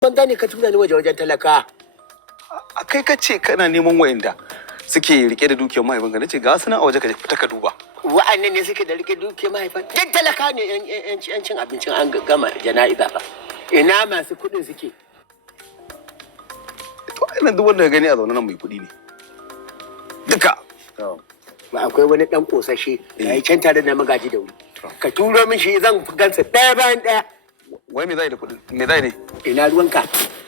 banza ne ka tura ni wajen talaka. A kai ka ce kana neman wayanda suke rike da dukiyar mahaifinka, nace ga su nan a waje ka fita ka duba. Wa'annan ne suke da rike dukiyar mahaifan? Duk talaka ne yan cin abincin an gama jana'iza ba. Ina masu kuɗin suke? To ina duk wanda ka gani a zaune nan mai kuɗi ne. Duka. Ba akwai wani dan kosashe da ya can tare da magaji da wuri. Ka turo min shi zan gansa ɗaya bayan ɗaya. Wai me zai da kuɗi? Me zai ne? Ina ruwanka?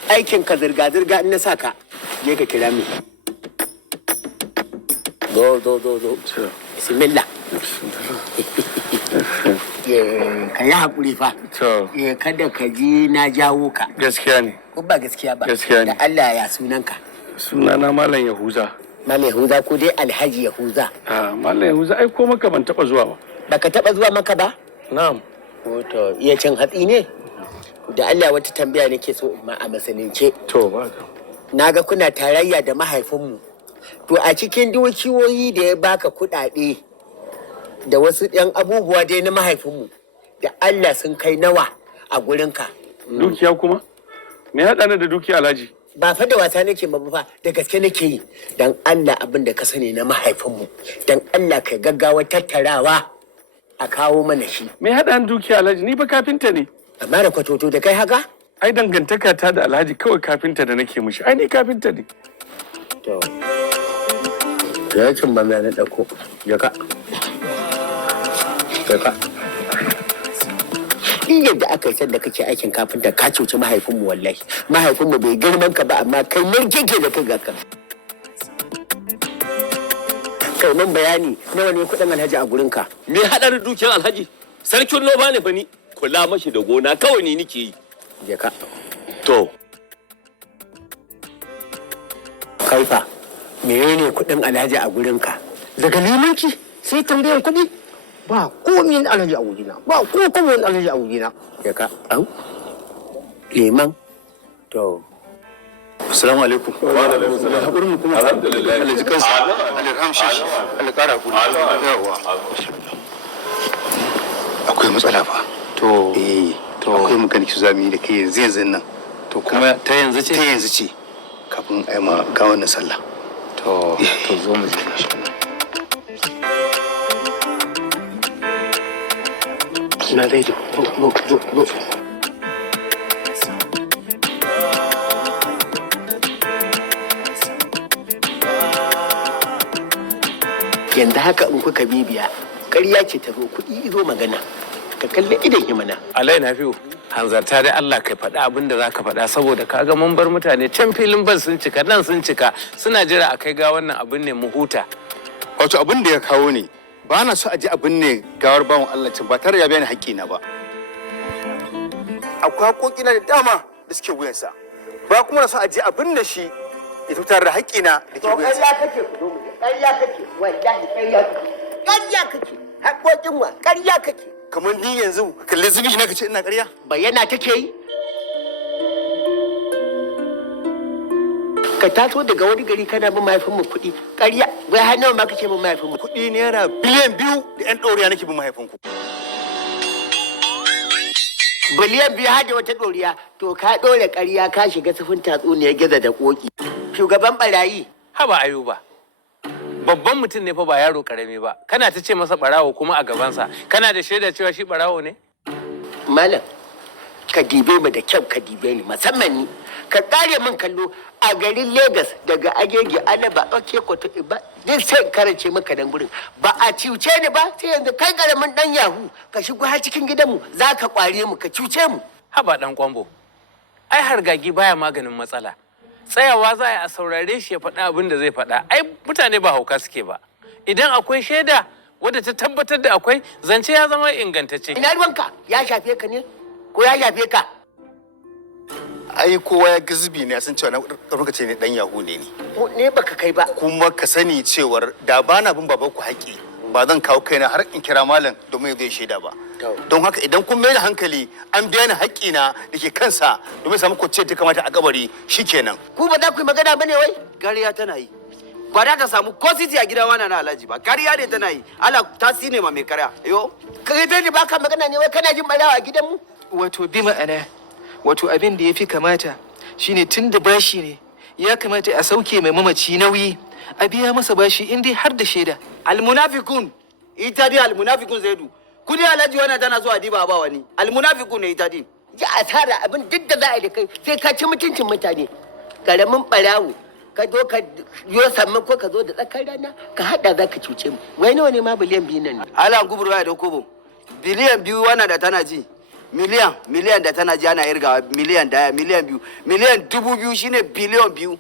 Aikin ka zirga-zirga in na saka je ka kira min. Zo. Bismillah. Ka yi haƙuri fa. Kada ka ji na jawo ka. Gaskiya ne. Ko ba gaskiya ba? Gaskiya ne. Da Allah ya sunanka. Sunana Malam Yahuza. Malam Yahuza ko dai Alhaji Yahuza? Malam Yahuza ai ko maka ban taɓa zuwa ba. Baka taɓa zuwa maka ba? Na'am. To iya cin hatsi ne? Da Allah wata tambaya nake so ma a masanince. To ba ka. Naga kuna tarayya da mahaifinmu. To a cikin dukiyoyi da ya baka kuɗaɗe da wasu ɗan abubuwa dai na mahaifinmu da Allah sun kai nawa a gurinka. Dukiya kuma? Me haɗa ni da dukiya Alhaji? Ba fa da wasa nake ba fa da gaske nake yi. Dan Allah abin da ka sani na mahaifinmu. Dan Allah kai gaggawa tattarawa a kawo mana shi. Me haɗa ni dukiya Alhaji? Ni fa kafinta ne. Amma da kwatoto da kai haka? Ai dangantaka ta da Alhaji kawai kafinta da nake mishi. Ai ni kafinta ne. To. Yakin ba mai na ɗauko. Jaka. Duk yadda aka yi sanda kake aikin kafinta ka cuci mahaifinmu wallahi. Mahaifinmu bai girman ka ba amma kai nan keke da kai ga ka. Kai nan bayani nawa ne kuɗin Alhaji a gurinka? Me haɗa da dukiyar Alhaji? Sarkin noma ne fa ni. Kula mashi da gona kawai ni nake yi. Jaka. To. Kaifa, menene kuɗin Alhaji a gurinka? Daga limanci sai tambayar kuɗi ba komin Alhaji a wurina ba ko kuma Alhaji a wurina. Jaka. Au. Liman. To. Assalamu alaikum. Wa alaikum salam. Hakurin mu kuma. Alhamdulillah. Allah ji kansa. Allah ramshe shi. Allah kara hakuri. Yawa. Akwai matsala fa. To. Akwai magana ki zamu yi da kai yanzu nan. To kuma ta yanzu ce? Ta yanzu ce. Kafin a yi ma ga wannan sallah. To zo mu je. Na dai zo. Yanzu haka in kuka bibiya ƙarya ce ta zo kuɗi izo magana ka kalli idan yi mana. Alai na fiyo hanzarta da Allah kai faɗa abin da za ka faɗa saboda kaga mun bar mutane can filin ban sun cika nan sun cika suna jira a kai ga wannan abin ne mu huta. Wato abin da ya kawo ne ba na so a ji abin ne gawar bawan Allah can ba tare da bayani haƙƙina ba. Akwai haƙoƙina da dama da suke wuyansa ba kuma na so a ji abin da shi ya fitar da haƙƙina da ke wuyansa. Ƙarya kake ku zo ƙarya kake wallahi ƙarya kake ƙarya kake haƙoƙin wa ƙarya kake. Kamar ni yanzu kalli zubi na kace ina ƙarya. Bayyana take yi. Ka taso daga wani gari kana bin mahaifinmu kuɗi ƙarya wai har nawa ma kake bin mahaifinmu Kuɗi naira biliyan 2 da 'yan ɗoriya nake bin mahaifinku. biliyan 2 har da wata ɗoriya to ka ɗore ƙarya ka shiga sufin tatsuniyar gizo da ƙoƙi. Shugaban ɓarayi. Haba Ayuba babban mutum ne fa ba yaro karami ba kana ta ce masa barawo kuma a gabansa kana da shaida cewa shi barawo ne? Malam ka dibe mu da kyau ka dibe ni musamman ni ka kare min kallo a garin Legas daga Agege Alaba ake kwato ba duk sai karance maka nan gurin ba a cuce ni ba sai yanzu kai karamin dan yahu ka shigo har cikin gidanmu za ka kware mu ka cuce mu. Haba dan kwambo ai hargagi baya maganin matsala tsayawa za a saurare shi ya faɗa abin da zai faɗa ai mutane ba hauka suke ba idan akwai shaida wadda ta tabbatar da akwai zance ya zama ingantacce. Ina ruwanka ya shafe ka ne ko ya shafe ka? Ai kowa ya ga zubi ne sun cewa na ɗauka ce ne ɗan yahu ne ni. Ne baka kai ba. Kuma ka sani cewar da ba na bin babanku haƙƙi ba zan kawo kaina har in kira malam domin zai shaida ba. Don haka idan kun mai da hankali an biya ni haƙƙina da ke kansa domin samu kwanciyar ta kamata a kabari shikenan. Ku ba za ku yi magana bane wai? Ƙarya tana yi. Ba da ka samu ko sisi a gidan wani na Alhaji ba. Ƙarya ne tana yi. Allah ta sine ma mai ƙarya. Yo. Ka ga dai baka magana ne wai kana jin barawa a gidanmu? Wato bi ma'ana wato abin da ya fi kamata shine tun da bashi ne ya kamata a sauke mai mamaci nauyi a biya masa bashi in dai har da shaida. Almunafikun ita dai almunafikun zaidu kudi alhaji wannan tana zuwa diba ba wani almunafikun ne ita dai. Ya asara abin duk da za a yi da kai sai ka ci mutuncin mutane. Karamin barawo ka zo ka yo samman ko ka zo da tsakar rana ka hada za ka cuce mu. Wai nawa ne ma biliyan 2 nan ne? Ala guburu ya da kobo. Biliyan 2 wannan da tana ji. Miliyan da tana ji ana irga miliyan 1 miliyan 2 miliyan 2000 shine biliyan 2.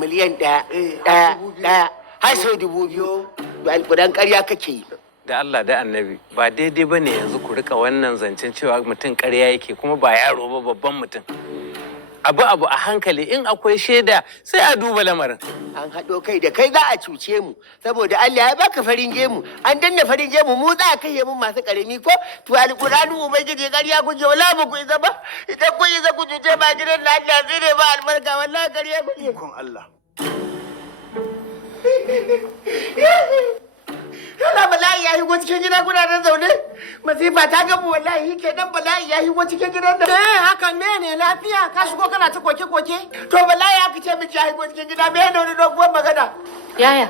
Miliyan 1 har sau 2000. Alƙudan ƙarya kake yi. Da Allah da annabi ba daidai ba ne yanzu ku rika wannan zancen cewa mutum ƙarya yake kuma ba yaro ba babban mutum. Abu a hankali in akwai shaida sai a duba lamarin. An haɗo kai da kai za a cuce mu saboda Allah ya baka farin gemu an danna farin gemu mu za a kashe mu masu ƙarami ko to alƙur'anu ubangiji ƙarya ku je wala ba ku isa ba idan ku isa ku cuce ba gidan da Allah zai ne ba albarka wallahi ƙarya ku je. Kon Allah. Yana bala'i ya higo cikin gida kuna nan zaune masifa ta gamu wallahi ke nan bala'i ya higo cikin gidan nan. Hakan ne lafiya ka shigo kana ta koke-koke? To bala'i aka ce miki ya higo cikin gida me da wani doguwar magana. Yaya,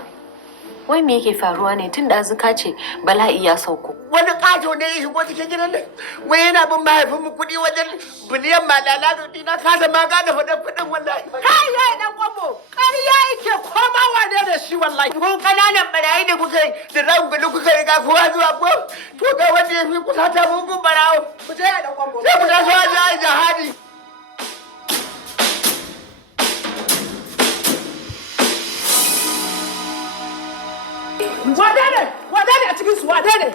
wai me yake faruwa ne tun da azuka ce bala'i ya sauko? Wani ƙato ne ya shigo cikin gidan nan wai yana bin mahaifinmu kuɗi wajen biliyan malala da na kasa ma gane faɗin kuɗin wallahi. Kai yayi dan kwambo ƙarya yake koma wane da shi wallahi. Kun ƙananan barayi da kuka yi da rangulu kuka riga kowa zuwa ko to ga wanda ya fi kusa ta mugun barawo. Ku je dan kwambo. Sai ku taso a ji jihadi. Wane ne a cikin su wane ne?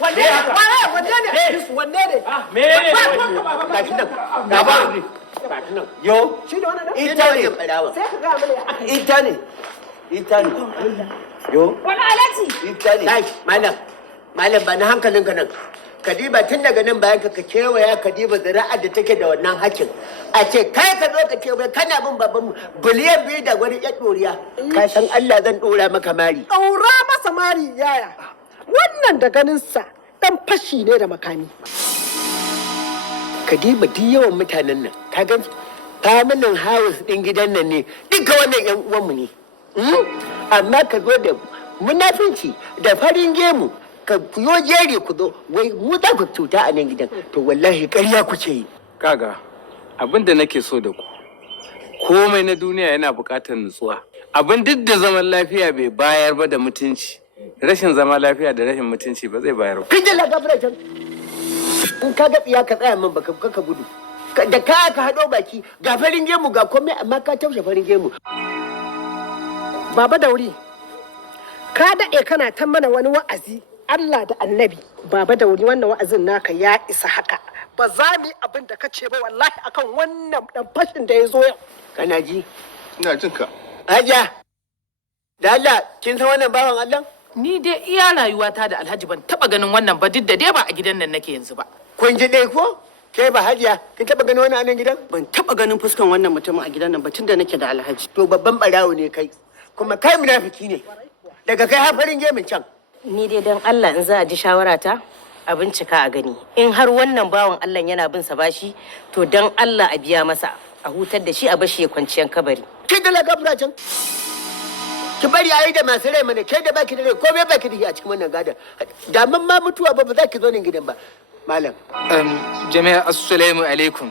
Wane ne a cikin su wane ne? Me Gashi nan. Gaba. Yo. Shi ne wannan? Ita ne barawa. Sai ka ga mana. Ita ne. Ita ne. Yo. Wani alaji. Ita ne. Kai, malam ba na hankalinka nan. Kadiba tun daga nan bayan ka kewaya Kadiba zira'ar da take da wannan hakin. A ce kai ka zo ka kewaya kana bin babanmu biliyan 2 da wani ƴan ɗoriya. Ka san Allah zan ɗora maka mari. Ɗaura masa mari yaya. Wannan da ganinsa ɗan fashi ne da makami. Kadiba duk yawan mutanen nan ka gan familin house ɗin gidan nan ne duka wannan ƴan uwanmu ne. Amma ka zo da munafinci da farin gemu ka yo jeri ku zo wai mu za ku cuta a nan gidan to wallahi ƙarya kuke yi. Kaga abin da nake so da ku komai na duniya yana buƙatar nutsuwa. Abin duk da zaman lafiya bai bayar ba da mutunci rashin zama lafiya da rashin mutunci ba zai bayar ba. Kin ji lagabra can in ka ga tsiya ka tsaya min baka ka gudu da ka haɗo baki ga farin gemu ga komai amma ka taushe farin gemu. Baba Dauri ka daɗe kana ta mana wani wa'azi Allah da annabi. Baba Dauri wannan wa'azin naka ya isa haka ba za mu yi abin da ka ce ba wallahi akan wannan dan fashin da ya zo yau. Kana ji? Ina jin ka. Hajiya da Allah kin san wannan bawan Allah? Ni dai iya rayuwata da Alhaji ban taba ganin wannan ba duk da dai ba a gidan nan nake yanzu ba. Kun ji dai ko? Ke ba Hajiya kin taba ganin wannan a nan gidan? Ban taba ganin fuskan wannan mutumin a gidan nan ba tunda nake da Alhaji. To babban barawo ne kai kuma kai munafiki ne. Daga kai har farin gemin can. Ni dai don Allah in za a ji shawarata a bincika a gani. In har wannan bawan Allah yana bin sa bashi to don Allah a biya masa a hutar da shi a bashi ya kwanciyar kabari. Kin da lagabra can? Ki bari ayi da masu rai mana kai da baki da rai komai baki da shi a cikin wannan gadan. Da man ma mutuwa ba za ki zo nan gidan ba. Malam. Jama'a assalamu alaikum.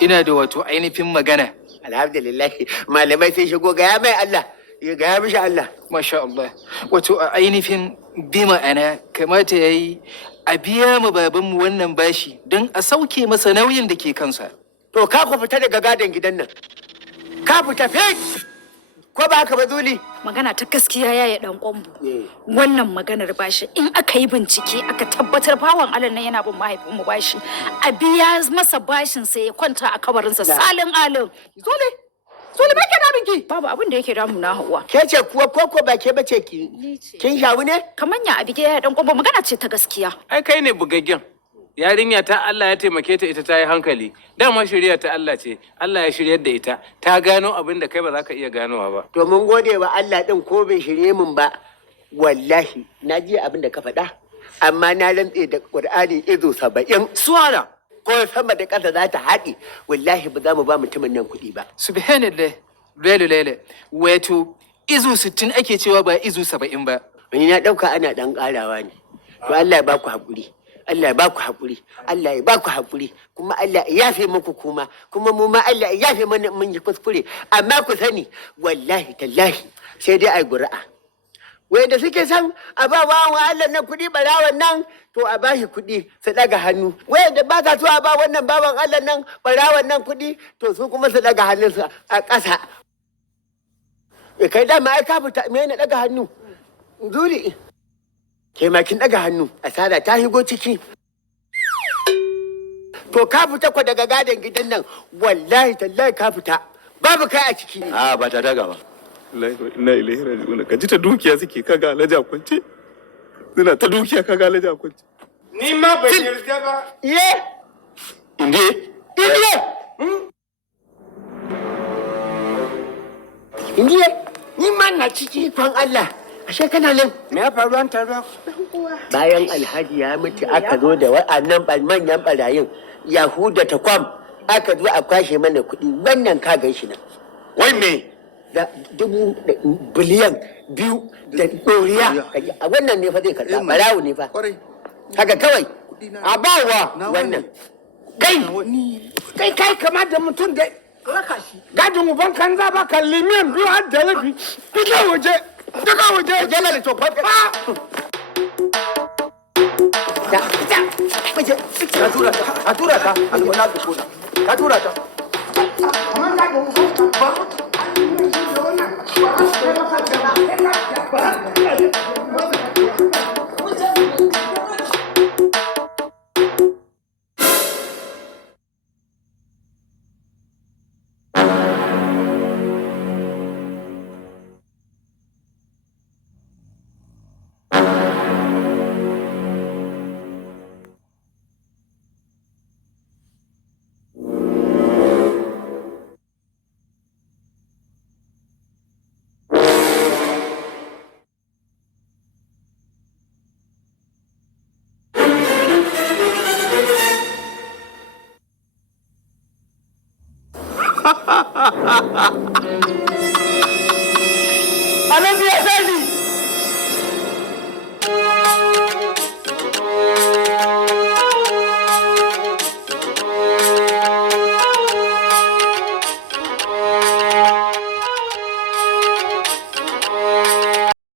Ina da wato ainihin magana. Alhamdulillah malamai sai shigo ga ya mai Allah. Ya ga ya mishi Allah. Masha Allah. Wato a ainihin bi ma'ana kamata ya yi a biya ma babanmu wannan bashi don a sauke masa nauyin da ke kansa. To ka ku fita daga gadon gidan nan. Ka fita fit. Ko ba haka ba Zuli? Magana ta gaskiya yaya dan kwambo. Wannan maganar bashi in aka yi bincike aka tabbatar bawan Allah nan yana bin mahaifinmu bashi a biya masa bashin sai ya kwanta a kabarinsa salin alin. Zuli bai ke damun ki? Babu abin da yake damu na Hauwa. Ke ce kuwa koko ba ke bace ki? Kin shawu ne? Kamanya a bige ya dan kwambo magana ce ta gaskiya. Ai kai ne bugaggen. Yarinya ta Allah ya taimake ta ita ta yi hankali. Dama shirya ta Allah ce. Allah ya shiryar da ita. Ta gano abin da kai ba za ka iya ganowa ba. To mun gode wa Allah din ko bai shirye mun ba. Wallahi na ji abin da ka faɗa. Amma na rantse da Qur'ani izo 70. Suwana ko sama da ƙasa za ta haɗe wallahi ba za mu ba mutumin nan kuɗi ba. Subhanallah. Lele. Wato izu 60 ake cewa ba izu 70 ba. Wani na ɗauka ana ɗan ƙarawa ne. To Allah ya ba ku haƙuri. Allah ya ba ku haƙuri. Allah ya ba ku haƙuri. Kuma Allah ya yafe muku kuma mu ma Allah ya yafe mana mun yi kuskure. Amma ku sani wallahi tallahi sai dai ai gura'a. Wanda suke son a ba wa Allah na kuɗi ɓarawan nan to a ba shi kuɗi su ɗaga hannu. Wanda ba ta so a ba wannan baban Allah nan ɓarawan nan kuɗi to su kuma su ɗaga hannunsu a ƙasa. Kai dama ai ka fita me na ɗaga hannu? Dole. Ke ma kin ɗaga hannu asara ta higo ciki. To ka fita ko daga gadon gidan nan wallahi tallahi ka fita babu kai a ciki. A ba ta daga ba. Ina ilaihi raji'un ka ji ta dukiya suke kaga alaja kwance suna ta dukiya kaga alaja kwance Ni ma ban yarda ba. Ye inde indiye ni ma na ciki kwan Allah ashe kana nan. Me ya faru an taruwa? Bayan Alhaji ya mutu aka zo da wa'annan manyan barayin Yahuda ta kwam aka zo a kwashe mana kuɗi wannan ka gan shi nan. wai me Da biliyan 2 da ɗoriya a wannan ne fa zai karɓa barawo ne fa haka kawai a bawa wannan Kai kama da mutum da gadin uban kan za ba ka limiyan biyu har da rabi. Duka waje. jala da tokwa Ka tura ta, alwana da kona. Ka tura ta.